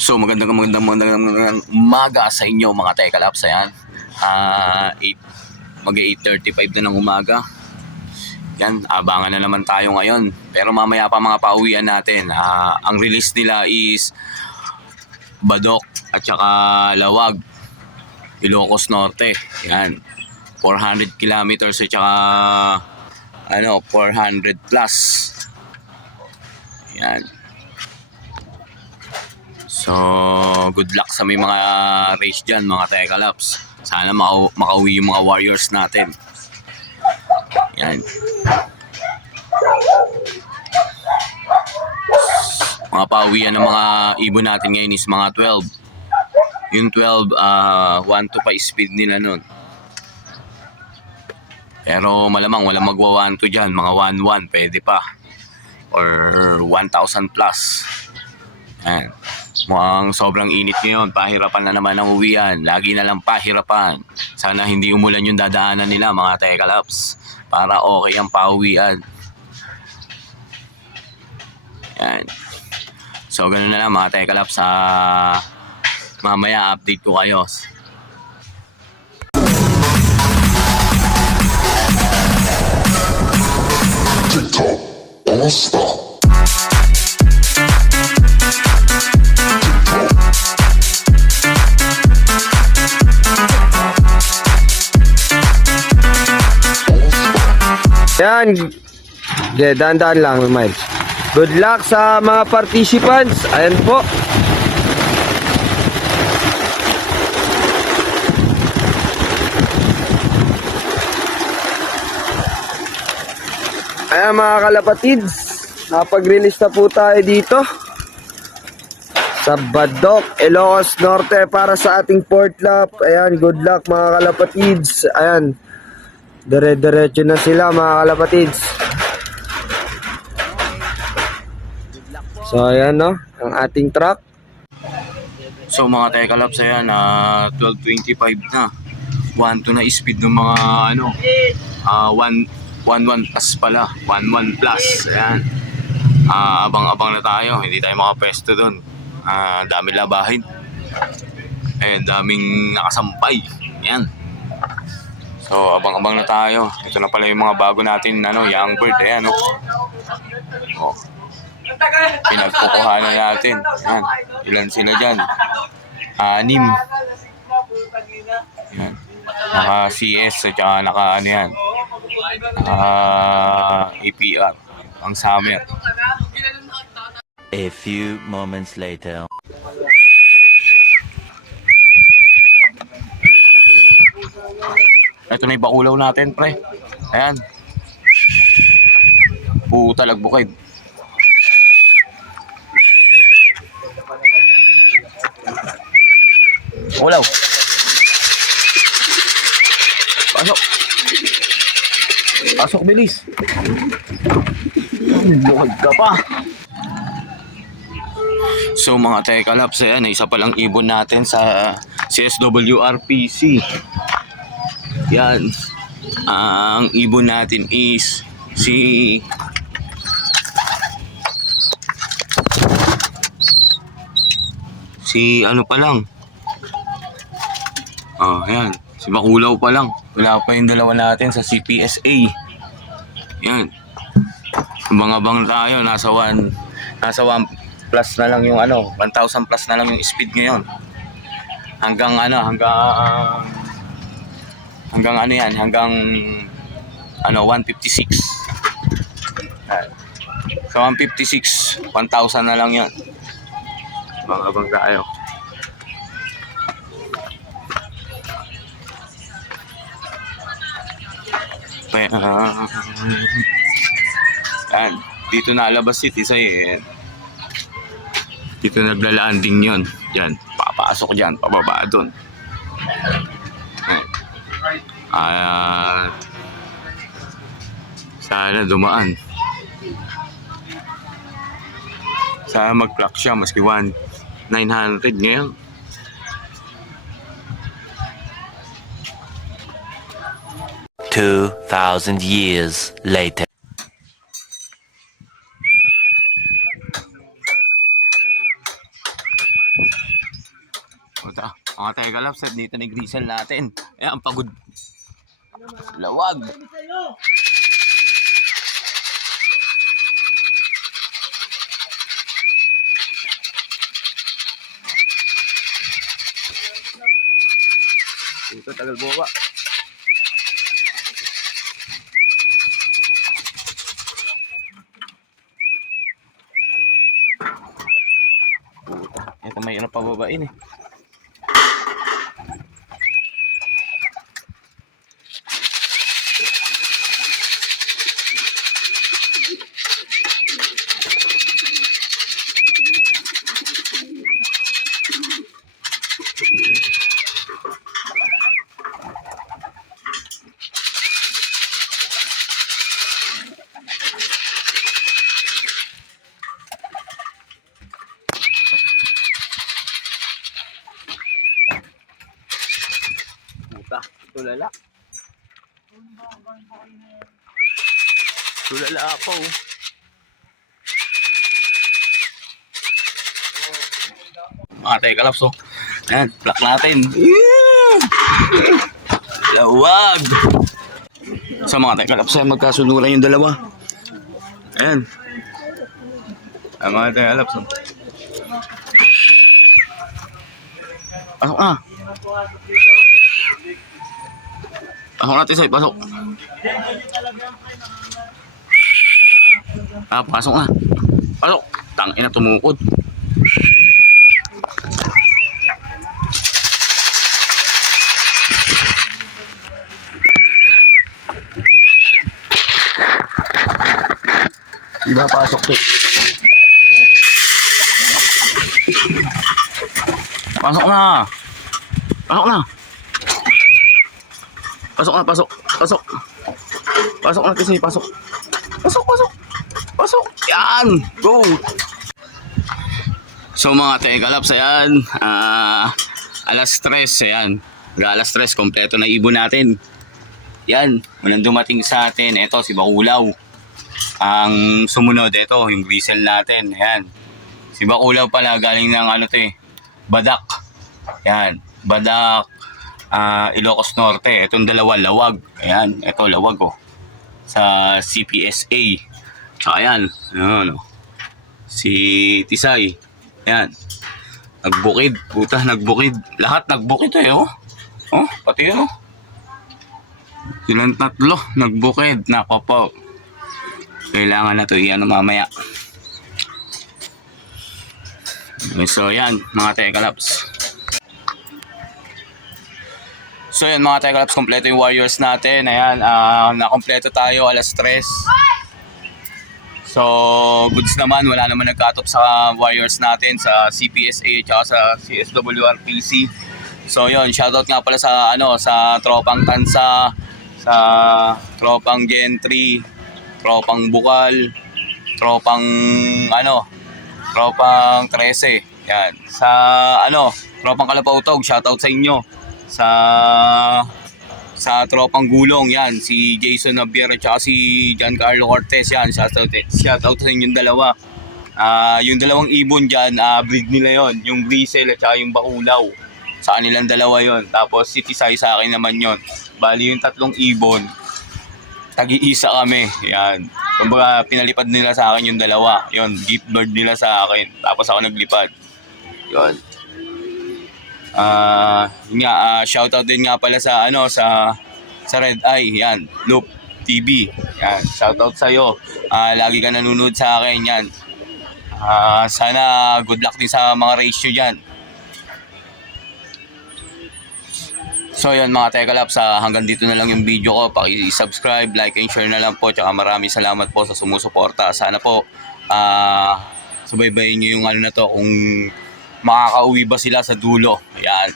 So magandang umaga sa inyo mga Tekalaps. Ayan, 8:35 na ng umaga. Yan, abangan na naman tayo ngayon. Pero mamaya pa mga pauwian natin. Ang release nila is Badok at saka Lawag, Ilocos Norte. Yan, 400 kilometers at saka 400 plus. Yan. So, good luck sa may mga race dyan, mga Tekalaps. Sana makauwi yung mga warriors natin. Yan. Mga pauwian ng mga ibon natin ngayon is mga 12. Yung 12, 1 to 5 speed nila nun. Pero malamang walang magwa 1 to dyan. Mga 1-1, pwede pa. Or 1,000 plus. Yan. Mukhang sobrang init ngayon. Pahirapan na naman ang uwian. Lagi na lang pahirapan. Sana hindi umulan yung dadaanan nila mga Tekalaps. Para okay ang pauwian. Yan. So ganun na lang mga Tekalaps. Mamaya update ko kayo. TikTok All-Star. Yan. Okay, dahan-dahan lang, Miles. Good luck sa mga participants. Ayan po. Ayan mga kalapatids, nakapag-release na po tayo dito sa Badok, Ilocos Norte para sa ating port lap. Ayan, good luck mga kalapatids. Ayan, dire-diretso na sila mga kalapatids. So ayan no, ang ating truck. So mga Tekalaps, ayan, 12:25 na. 1-2 na speed ng mga 1-1 plus pala. 1-1 plus. Ayan. Abang-abang na tayo. Hindi tayo makapwesto doon. Dami labahin. Daming nakasampay. Ayan. So abang-abang na tayo. Ito na pala yung mga bago natin young bird. Ayan oh. Pinagkukuhanan natin. Ayan. Ilan sila dyan? 6. Ayan. Naka CS at saka naka yan. APR. Ang summer. A few moments later. Ito na yung bakulaw natin, pre. Ayan. Puta, lagbukid. Bakulaw. Pasok. Pasok, bilis. Bukid ka pa. So mga Tekalaps, ayan, isa palang ibon natin sa CSWRPC. Yan. Ang ibon natin is si ano pa lang. Ayan. Si Bakulaw pa lang. Wala pa yung dalawa natin sa CPSA. Yan. Abang-abang tayo. Nasa 1 plus na lang yung 1,000 plus na lang yung speed ngayon. Hanggang hanggang 156. Sa 156, 1,000 na lang yan. Abang-abang tayo. Yan. Dito nalabas si Tisay. Dito naglalanding yun. Yan. Papasok dyan. Pababa dun. Sana dumaan. Sana mag-clock siya. Maski 1,900 ngayon. 2,000 years later. Puta, mga Tekalabs, dito na yung grisel natin. Ayan, pagod. Lawag. Ito, tagal buwa. Ito, mayroon pababain eh. Puta, tulala. Tulala po. Mga Tekalabs, oh. Ayan, plak natin. Lawag. Sa mga Tekalabs, magkasunuran yung dalawa. Ayan. Ang mga Tekalabs, oh. Pasok na. Pasok natin, Soy. Pasok. Pasok na. Pasok. Tangina, tumukod. Diba pasok to? Pasok na. Pasok na. Pasok na, pasok. Pasok. Pasok na kasi, pasok. Pasok, pasok. Pasok. Yan. Go. So mga Tekalabs, ayan. Alas 3, ayan. Alas 3, kompleto na ibon natin. Yan. Walang dumating sa atin. Ito, si Bakulaw. Ang sumunod, ito, yung grisel natin. Ayan. Si Bakulaw pala, galing ng ano to eh. Badak. Yan. Badak. Ilocos Norte. Itong dalawa, lawag. Ayan. Ito, lawag oh. Sa CPSA. Tsaka yan. Ayan oh. Si Tisay. Ayan. Nagbukid. Puta, nagbukid. Lahat nagbukid eh oh. Oh, pati yun oh. Silang tatlo. Nagbukid. Napapaw. Kailangan na ito iyan mamaya. So yan mga Tekalabs. So yan mga Tekalabs, kompleto yung warriors natin. Ayan, nakompleto tayo alas 3. So goods naman, wala naman nagkatop sa warriors natin sa CPSA at sa CSWRPC. So yun, shoutout nga pala sa sa tropang Tansa, sa tropang Gentry, tropang Bukal, tropang tropang 13. Yan. Sa tropang Kalapautog, shoutout sa inyo. Sa tropang Gulong, yan, si Jason Nabier at si Giancarlo Cortez, yan, shoutout sa inyong dalawa. Yung dalawang ibon dyan, breed nila yon, yung Grisel at yung Bakulaw. Sa kanilang dalawa yon. Tapos si Tisay sa akin naman yon. Bali yung tatlong ibon, tagi-isa kami. Yan. Kumbaga, pinalipad nila sa akin yung dalawa. Yun, gift bird nila sa akin. Tapos ako naglipad. Yun. Shoutout din nga pala sa sa Red Eye. Yan, Loop TV. Yan, shoutout sa iyo. Lagi ka nanonood sa akin. Yan. Sana good luck din sa mga race nyo dyan. So yun mga Tekalabs, hanggang dito na lang yung video ko. Paki-subscribe, like and share na lang po. Tsaka maraming salamat po sa sumusuporta. Sana po subaybayin nyo yung na to kung makakauwi ba sila sa dulo. Ayan.